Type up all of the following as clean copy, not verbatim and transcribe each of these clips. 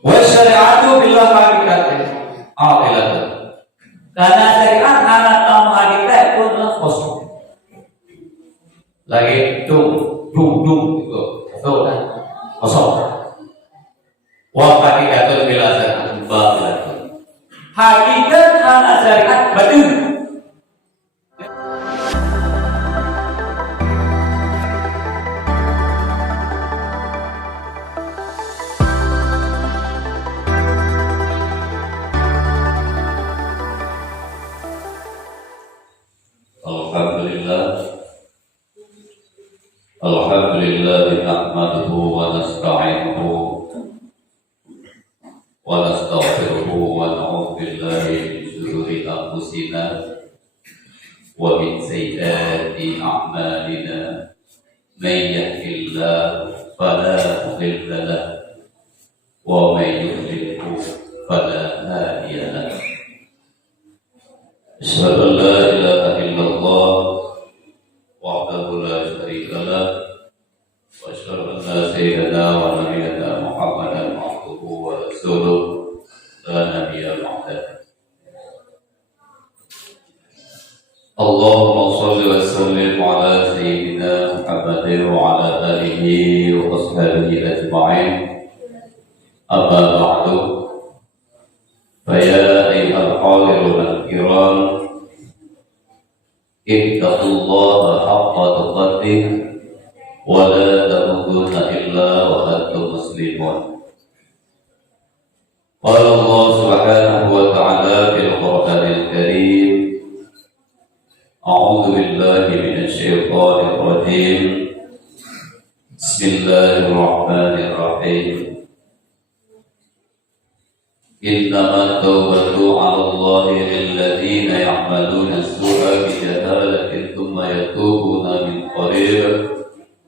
Wa syari'atu billah hakikatnya aqilatun. Karena syariat anak tamu hakikat itu adalah kosong. Lagi dung gitu. Kosong. Wa hakikatun billah batil. Hakikat anak syariat batil. Alhamdulillah nahmaduhu wa nasta'inuhu wa nastaghfiruhu wa na'udzu billahi min shururi anfusina wa min sayyiati a'malina may yahdihillahu fala mudilla lahu wa may yudlilhu fala hadiya lahu. Asyhadu an la ilaha illallah wahdahu la syarika lah wa asyhadu anna sayyidana wa nabiyyana Muhammadan abduhu wa rasuluh la nabiyya ba'dahu. Allahumma shalli wa sallim ala sayyidina Muhammadin wa ala alihi wa ashabihi ajma'in. Amma ba'du, fa ya ayyuhal hadirun al-kiram, ittaqullaha haqqa tuqatih wa la tamutunna illa wa antum muslimun. Qala Allah subhanahu wa ta'ala fil Qur'anil Karim, a'udzu billahi minasy syaithanir rajim. Bismillahirrahmanirrahim. Innamat tawbatu 'ala Allahi lil ladzina ya'maluna as-su'a bi jahalatin thumma yatubuna min qarib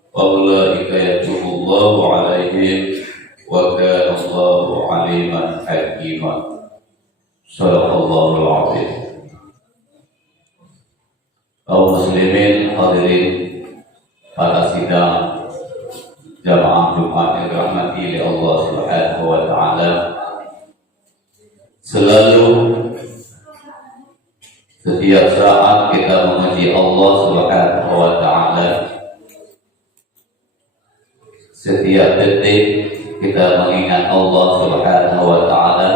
wa ulaika yatubu Allahu 'alaihim wa kana Allahu 'aliman hakima. Shadaqallahul 'azim. Kaum muslimin hadirin pada sidang jamaah Jumat yang dirahmati oleh Allah Subhanahu wa taala, selalu setiap saat kita memuji Allah Subhanahu wa taala. Setiap detik kita mengingat Allah Subhanahu wa taala.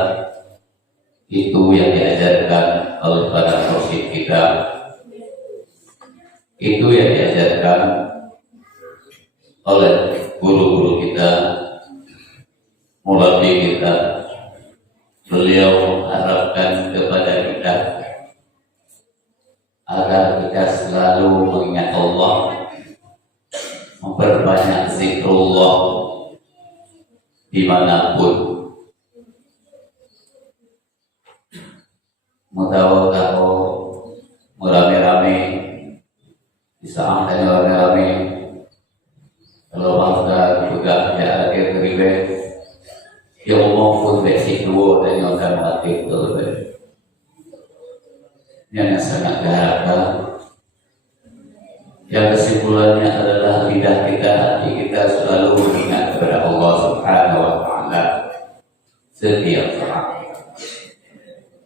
Itu yang diajarkan oleh para mursyid kita. Itu yang diajarkan oleh guru-guru kita, murabbi kita. Beliau harapkan kepada kita agar kita selalu mengingat Allah, memperbanyak zikrullah dimanapun. Mutawa-tawa merame-rame, bisa angkanya rame-rame. Kalau bangsa juga ya akhir ribet, yang ngomong pun basic dua dan yang akan mati betul. Yang sangat diharapkan, yang kesimpulannya adalah lidah kita, hati kita selalu mengingat kepada Allah Subhanahu wa taala setiap saat.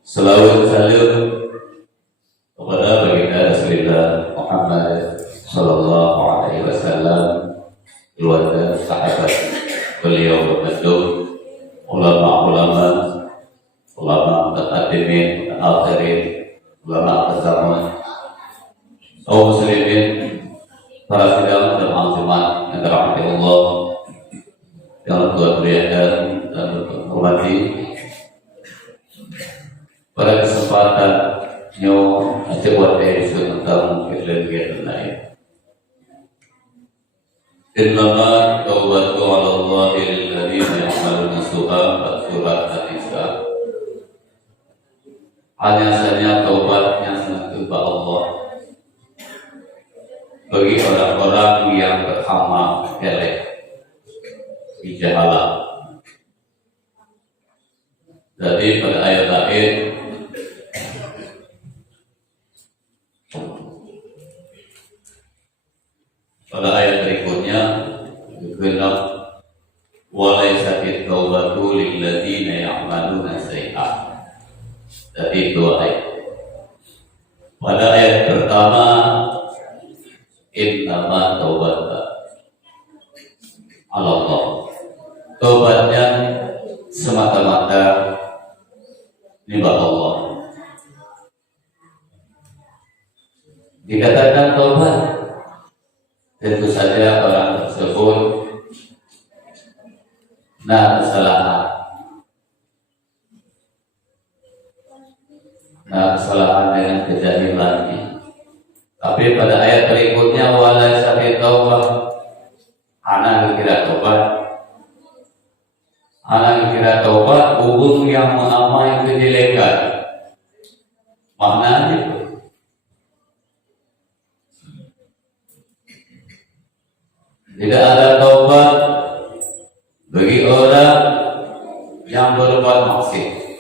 Selawat salam kepada baginda Rasulullah Muhammad sallallahu alaihi wasallam, keluarga, sahabat beliau berbentuk, ulama-ulama, ulama mutaqaddimin, akhirin, ulama zaman, kaum muslimin, para sidang dan Jumat yang dirahmati Allah, yang Tuhan berikan dan hormati. Pada kesempatan yang coba isu tentang kegiatan lain. Innama taubatu 'ala Allahi lil ladzina ya'maluna as-su'a, surat An-Nisa. Hanya saja taubatnya kepada Allah bagi orang-orang yang beramal elek di jahala. Jadi pada ayat lain, pada ayat berikutnya, genap walai laysat taubatu lil ladzina ya'maluna sayyi'at. Jadi dua ayat. Pada ayat pertama, innama taubata Allah. Taubatnya semata-mata limbah Allah. Dikatakan taubat, tentu saja orang tersebut kesalahan dengan kejahilannya. Tapi pada ayat berikutnya wala sabi taubah, anak kira taubat hubung yang mengamai kejelekan. Maknanya itu tidak ada taubat bagi orang yang berbuat maksiat.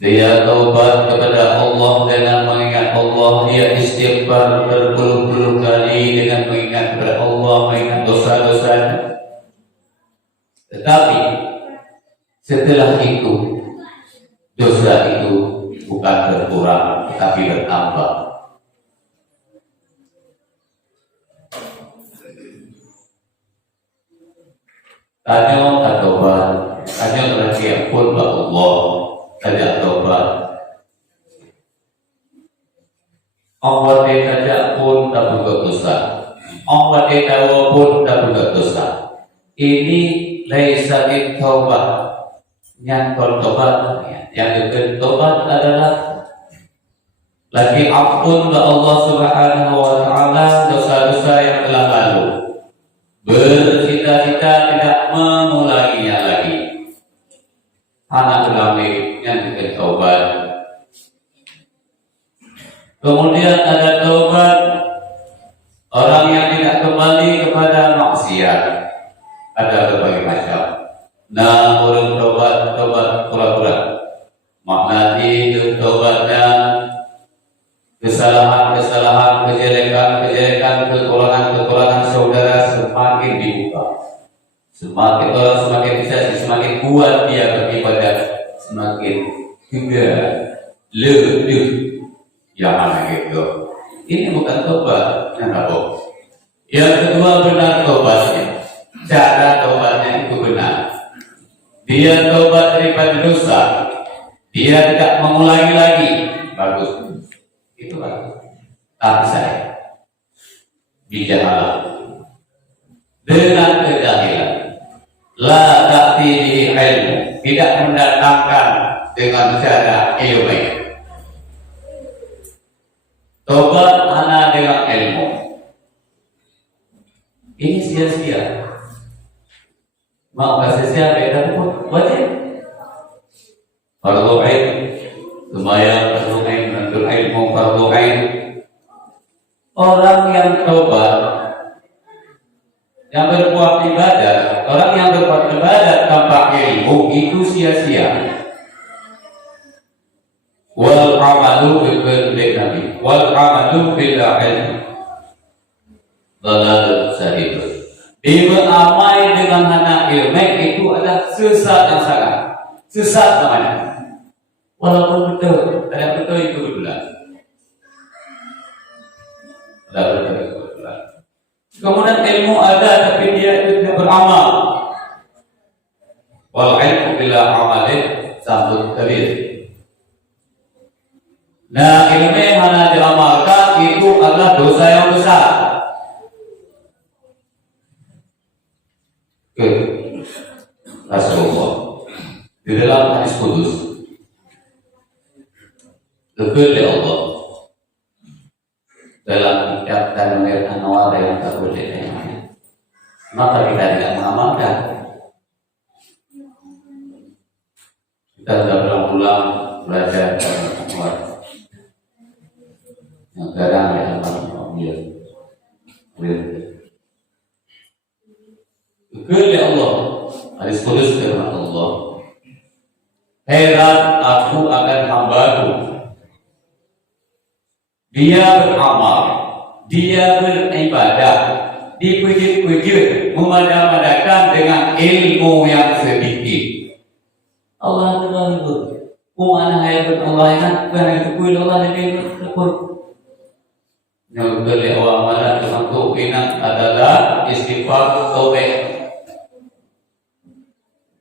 Dia taubat kepada Allah dengan mengingat Allah, dia istighfar berpuluh-puluh kali dengan mengingat kepada Allah, mengingat dosa-dosanya. Tetapi setelah itu dosa itu bukan berkurang tetapi bertambah. Tanyo taubat, tanyo berarti pun Allah. Tajak taubat Allah tajak pun tak berbuat dosa, Allah tahu pun tak berbuat dosa. Ini laisa taubat. Yang bertobat, yang bertobat adalah lagi ampun kepada Allah Subhanahu wa taala dosa-dosa yang telah lalu. Bercita-cita tidak mengulanginya lagi. Anak kelamin yang taubat. Kemudian ada taubat orang yang tidak kembali kepada maksiat. Ada berbagai macam. Nah, orang taubat pura-pura. Makna itu taubatnya kesalahan, kejelekan, kekurangan saudara semakin dibuka. Semakin orang semakin bisa, semakin kuat dia beribadah, semakin juga lebih jangan gitu. Ini bukan tobat, kenapa? Yang kedua benar tobatnya, cara tobatnya itu benar. Dia tobat daripada dosa, dia tidak mengulangi lagi, bagus. Itu bagus. Tapi saya bijahalah dengan kejahilan. La ta'ti bihi ilmu, tidak mendatangkan dengan cara ilmu. Tobat hanya dengan ilmu. Ini sia-sia. Mau sia-sia beda pun wajib. Fardu ain, sembahyang fardu ain, menuntut ilmu fardu ain. Orang yang tobat, yang berbuat ibadah, orang yang berbuat ibadah tanpa ilmu itu sia-sia. Wal amalu bil nabi, wal amalu bil ilm, dalal sahih. Beramal dengan hana ilmu itu adalah sesat yang sangat sesat namanya. Walaupun betul, ada betul itu betulan. Ada betul itu betulan. Kemudian ilmu ada tapi dia tidak beramal. Wal ilmu bila amalin sambut kabir. Nah, ilmu yang hanya diamalkan itu adalah dosa yang besar. Rasulullah di dalam hadis kudus lebih dari Allah dalam kitab Tanwir Anwar yang tak boleh maka kita tidak mengamalkan. Kita sudah berulang-ulang belajar Anwar yang kadang yang mengambil kepada Allah. Hadis kudus firman Allah, heran aku akan hambaku, dia beramal, dia beribadah, dipuji-puji, memadam-madakan dengan ilmu yang sedikit. Allah itu mana hayat Allah enak bukan itu kuil Allah lebih tekun. Yang kedua amalan untuk ingat adalah istighfar taubat.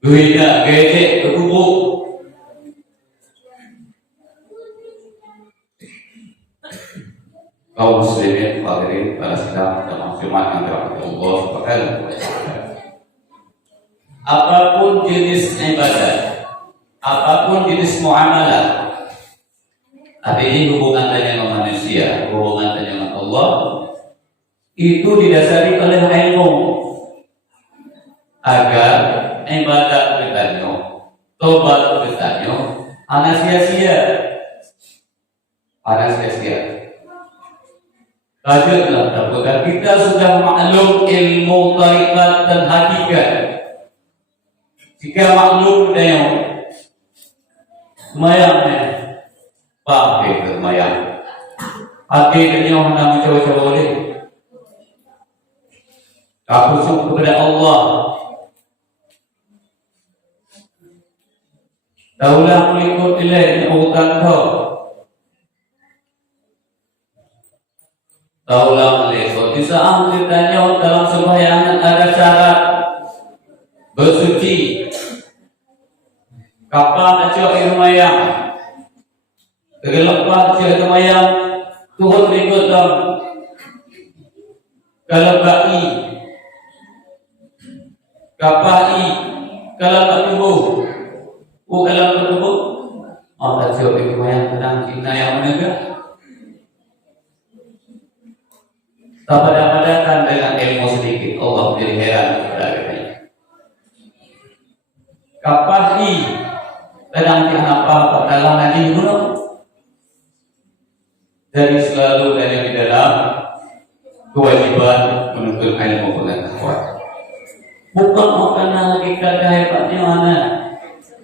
Guida gede kekubuk. Kaum muslimin hadirin para sidang dan muslimat yang dirahmati Allah Subhanahu wa taala. Apapun jenis ibadah, apapun jenis muamalah, artinya hubungan dengan manusia, hubungan dengan Allah, itu didasari oleh ilmu agar ibadah kita, tobat kita, ana sia-sia. Kajianlah apabila kita sudah maklum ilmu tarikat dan hakikat. Jika maklum dengan mayamnya, pakai mayam. Hakikatnya orang mencoba-coba boleh. Khusyuk kepada Allah. Taulah mengikut nilai urutan kau. Taulah melihat di saat ditanya dalam sembahyang ada syarat bersuci. Kapan aja irmayang, kegelapan aja irmayang, Tuhan berikutkan kalabai, kapai, kalabat tubuh, kalabat tubuh, ada aja irmayang tenang cinta yang menegak. Tak pada-padakan dengan ilmu sedikit, Allah menjadi heran kepada kita. Kapahi tenang apa dalam nanti dulu. Jadi selalu ada di dalam kewajiban menuntut ilmu pengetahuan. Bukan karena hakikat hebatnya mana,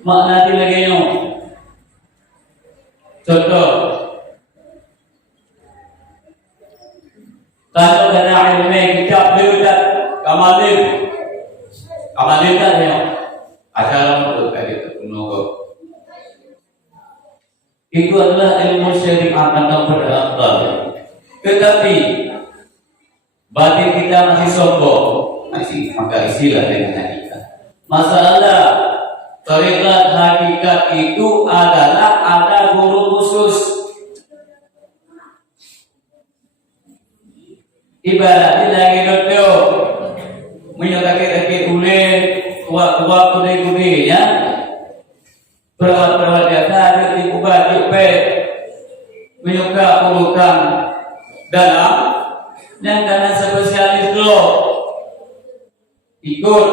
makna lagi yang contoh. Kalau kena ilmu kitab lihat kamalin kan ya. Acara untuk kayak menunggu. Itu adalah ilmu syariat tentang beramal. Tetapi batin kita masih sombong, masih maka istilah dengan hakikat. Masalah tarikat hakikat itu adalah ada guru khusus. Ibaratnya lagi dodo, menyokaki ulen, tua kude ya, perawat biasa ada di ubat jupe, menyuka urutan dalam dan karena spesialis lo ikut.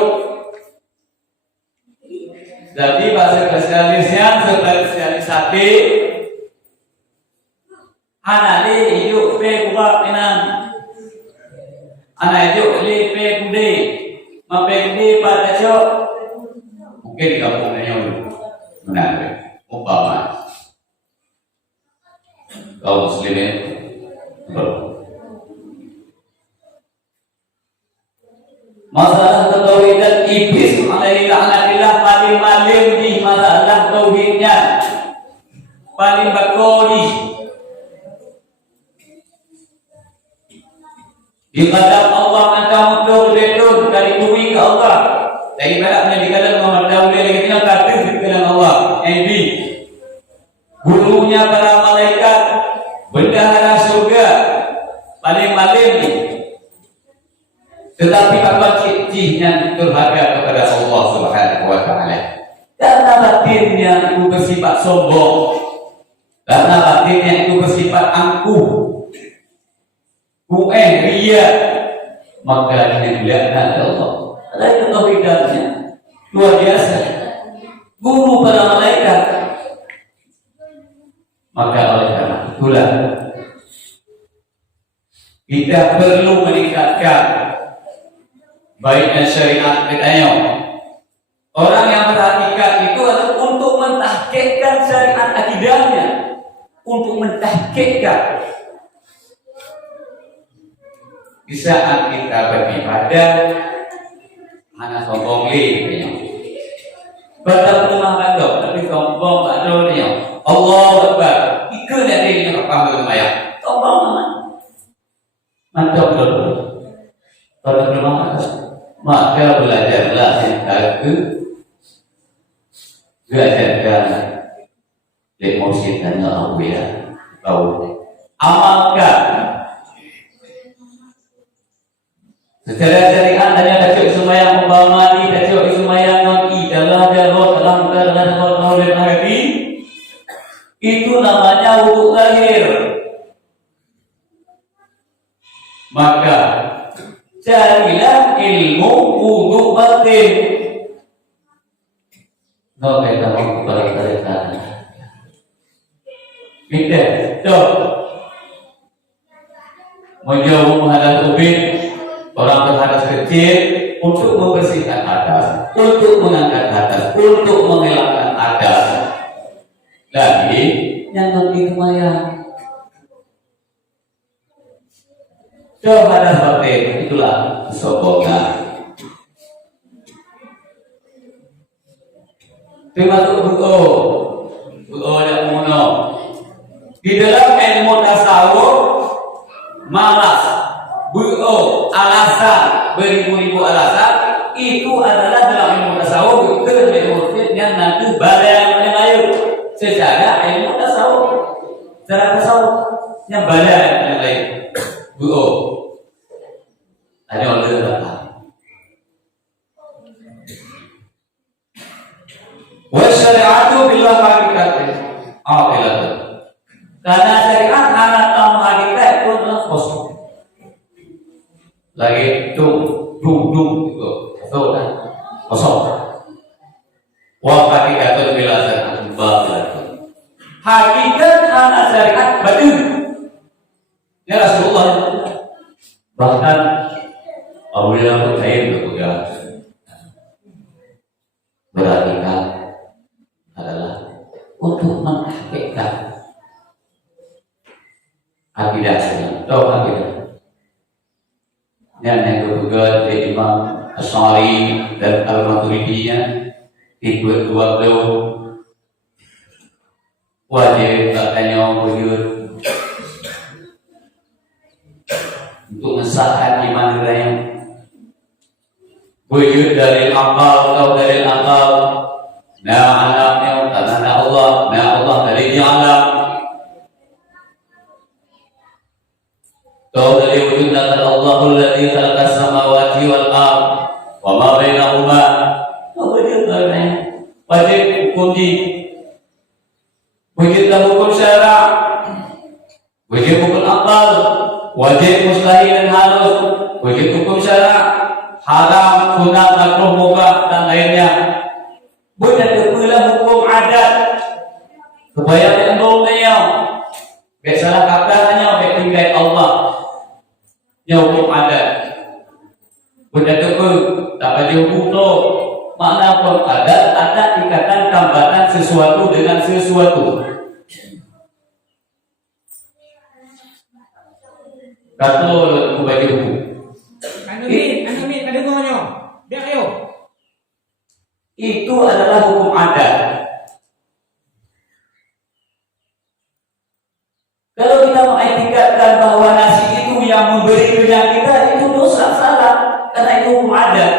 Jadi bahasa spesialisnya spesialis hati, anak di hidup pe kuat enan. Anak itu li pe kude, mape kude pada cok, mungkin di kampungnya menarik, umpama kaum muslimin masalah tauhidan iblis alaihi laknatillah paling malim di masalah tauhidnya, paling bakori. Di kadang Allah akan menurut dari bumi ke Allah. Dari baratnya di kadang Muhammad Dawud lagi tinggal kata di kadang Allah. Nabi, gurunya para malaikat, bendahara surga, paling malim. Tetapi apa ciri-cirinya durhaka kepada Allah Subhanahu wa taala? Karena batinnya itu bersifat sombong. Karena batinnya itu bersifat angkuh. Ria, maka ini dilaknat Allah. Ada itu tauhidnya luar biasa. Guru para malaikat. Maka oleh karena itulah kita perlu meningkatkan baiknya syariat kita. Orang yang berhakikat itu adalah untuk mentahqiqkan syariat akidahnya, untuk mentahqiqkan. Di saat kita beribadah, Mana sombong li, baca rumah kandung, tapi sombong tak ada ni. Allah Akbar. Ikut dia ni nak paham semaya. Sombong mana? Mantap dulu. Pada rumah maka belajarlah tentang belajarkan emosi dan aku ya. Kau amalkan secara syariat hanya kacau sembahyang membawa mandi, kacau sembahyang mandi dalam hati itu namanya wudhu lahir. Maka carilah ilmu wudhu batin. No kita mau balik. Kita jauh menjauh menghadap ubin orang berhadas kecil untuk membersihkan atas, untuk mengangkat atas, untuk menghilangkan atas. Lagi yang lebih lumayan. Jauh hadas batin itulah kesombongan. Termasuk buku yang muno. Di dalam ilmu tasawuf malas, alasan, beribu-ribu alasan itu adalah dalam ilmu tasawuf yang nanti balai yang lain secara ilmu tasawuf, secara tasawuf yang balai yang lain. Ada orang berkata, wasyari'atu billah hakikatin aqilatun. Karena syariat anak tahu hakikat itu adalah kosong. Lagi dung itu kosong. Wa hakikatun bila syariat batil. Hakikat anak syariat batil. Ya Rasulullah. Bahkan apabila percaya berpegang berartikan adalah untuk menghakikatkan akidahnya, tahu akidah. Yang juga dari Imam Asy'ari dan Al-Maturidiyah tipe dua beliau wajib katanya wujud untuk mengesahkan iman kita wujud dari akal atau dari akal. Alamnya karena Allah, Allah dari alam. Kau dari wujud data Allahul ladzi khalaqas samawati wal ard wa ma bainahuma. Wajib hukum di wujud hukum syara, wujud hukum akal, wajib mustahil dan harus, wujud hukum syara, haram, sunat, makruh, mubah dan lainnya. Wujud hukum adat, kebayaan baunya, baik salah katanya, baik tinggal Allah. Yang hukum adat benda tepu tak ada hukum tu. Makna hukum adat ada ikatan tambatan sesuatu dengan sesuatu. Kata hukum bagi hukum Anumin ada hukumnya. Biar ayo. Itu adalah hukum adat. Kalau kita mengetikatkan bahwa nasi itu yang memberi kenyang kita, itu dosa, salah, karena itu hukum adat.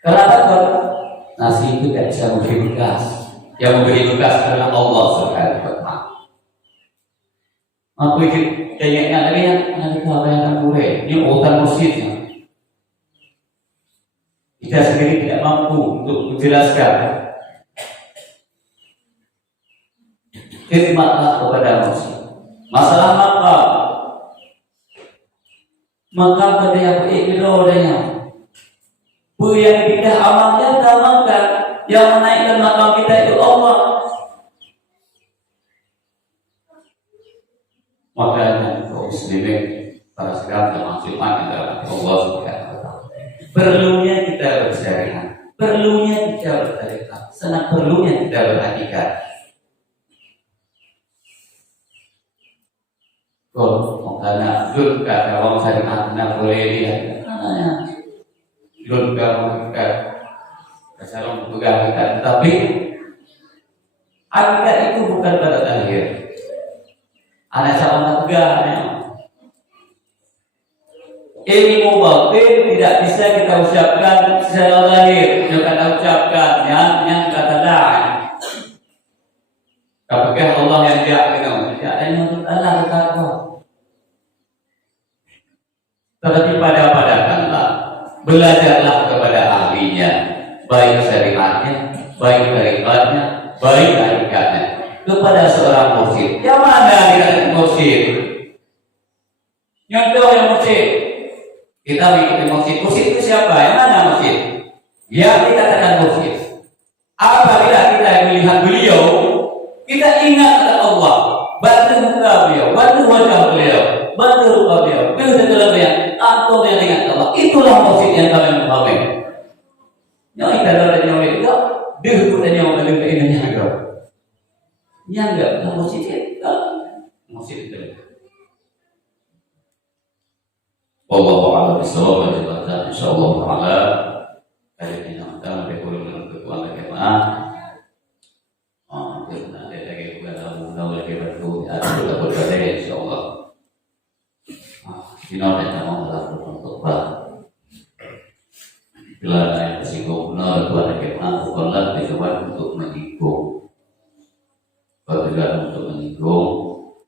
Kenapa? Nasi itu tidak bisa memberi bekas. Yang memberi bekas adalah Allah Subhanahu wa Ta'ala. Apa itu kayaknya lagi yang nanti kalau yang boleh, ini urutan masjidnya. Kita sendiri tidak mampu untuk menjelaskan. Khidmatlah kepada manusia. Masalah maka pada yang ikrodanya, yang tidak amalnya amalkan, yang menaikkan makam kita itu Allah. Makanya kaum muslimin para sekalian termasuk iman dalam Allah Subhanahu wa Ta'ala. Perlunya kita bersyariat, perlunya kita bersyariat, sangat perlunya kita berhakikat. Kalau makanya dulu kata orang syariat tidak boleh lihat, belum kamu Salam pegang hakikat, tetapi hakikat itu bukan pada akhir. Anak salam pegang. Ilmu batin tidak bisa kita ucapkan secara lahir. Yang kita ucapkan yang kata dah. Apakah Allah yang ja'alna? Ja'alna untuk Allah berkata. Tetapi pada-padakanlah, belajarlah kepada ahlinya, baik syariatnya, baik tarikatnya, baik hakikatnya, kepada seorang mursyid. Yang mana kita mursyid? Yang tahu yang mursyid? Kita mengikuti mursyid. Mursyid itu siapa? Yang mana mursyid? Yang dikatakan mursyid. Apabila kita melihat beliau, kita ingat kata Allah, bantu muka beliau, bantu wajah beliau, bantu rupa beliau, beliau segala beliau, atau yang ingat Allah. Itulah mursyid yang kami memahami. Yang kita dapat nyawa itu, dia bukan nyawa beliau ini nyaga. Yang enggak mursyid itu, mursyid itu. Wallahu a'lam bishawab. Insyaallah taala kali ini kita berkumpul dengan ketua jemaah. Kita ada lagi bukan lagi berkumpul ada berkata insyaallah. Kita nak mau melakukan khutbah. Bila yang tersinggung benar ketua jemaah bukanlah tujuan untuk menyinggung. Bukan untuk menyinggung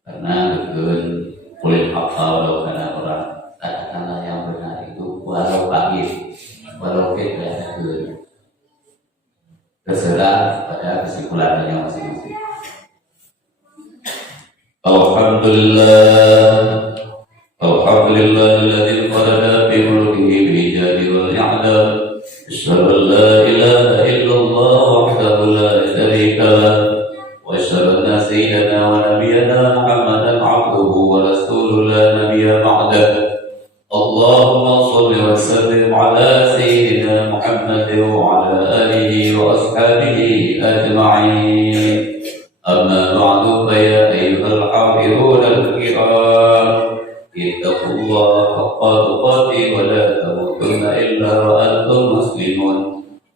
karena bukan boleh apa kalau karena orang katakanlah yang benar itu walau pahit, walau kita terserah pada kesimpulannya masing-masing. Alhamdulillah alladzi qadara bi mulkihi bil ijadi wal i'dad. Asyhadu an la ilaha illallah wahdahu la syarika lah wa asyhadu anna sayyidana wa nabiyyana Muhammadan 'abduhu wa rasuluhu la nabiyya ba'dahu. اللهم صل وسلم على سيدنا محمد وعلى آله وأصحابه أجمعين. أما بعد فيا أيها الحاضرون الكرام اتقوا الله حق تقاته ولا تموتن إلا وأنتم مسلمون.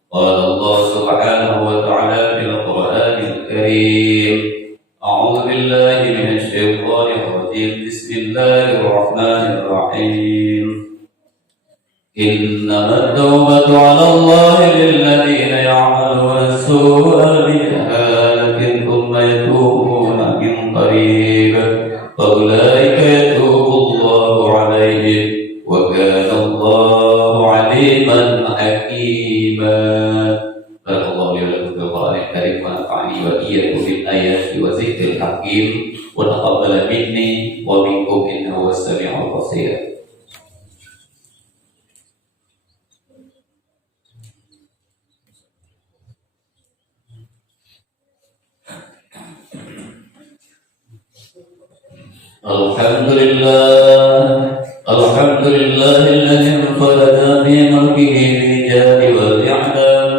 قال الله سبحانه وتعالى في القرآن الكريم أعوذ بالله من الشيطان الرجيم بسم الله الرحمن الرحيم إنما التوبة على الله للذين يعملون السوء بجهالة ثم يتوبون من قريب فأولئك يتوب الله عليهم وكان الله عليما حكيما. بارك الله لي ولكم في القرآن الكريم ونفعني وإياكم بالآيات وذكر الحكيم وتقبل مني ومنكم إنه هو السميع البصير. الحمد لله الذي انفرد بملكه بالإيجاد والإعدام.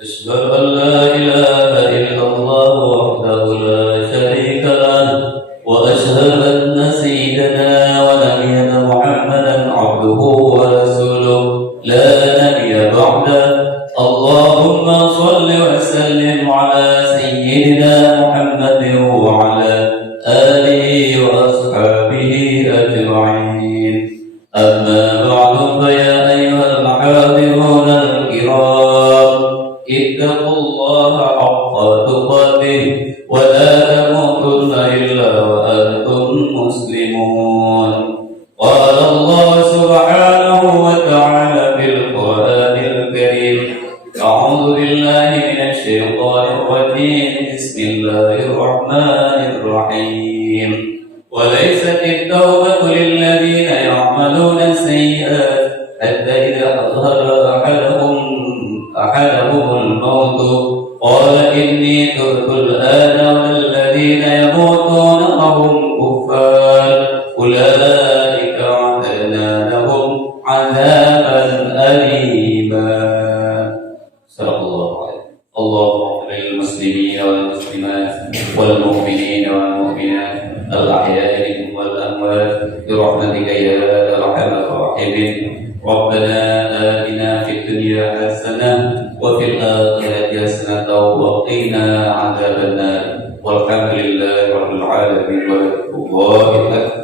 أشهد أن لا إله إلا الله وحده لا شريك له وأشهد أن سيدنا ونبينا محمدا عبده ورسوله لا نبي بعده. اللهم صل وسلم على سيدنا محمد وعلى آله وأصحابه أجمعين. أما بعد فيا أيها الحاضرون الكرام اتقوا الله حق تقاته ولا تموتن إلا وأنتم مسلمون. قال الله سبحانه وتعالى في القرآن الكريم أعوذ بالله من الشيطان الرجيم بسم الله الرحمن الرحيم وليست التوبة للذين يعملون السيئات حتى إذا أظهر أحدهم الموت قال إني تبت الآن والذين يموتون وهم كفار أولئك أعتدنا لهم عذابا أليما. صدق الله عليه. اللهم اغفر للمسلمين والمسلمات والمؤمنين والمؤمنات الأحياء منهم والأموات برحمتك يا أرحم الراحمين. ربنا آتنا في الدنيا الدنيا حسنة وفي الآخرة حسنة وقنا عذاب النار والحمد لله رب العالمين والله أكبر.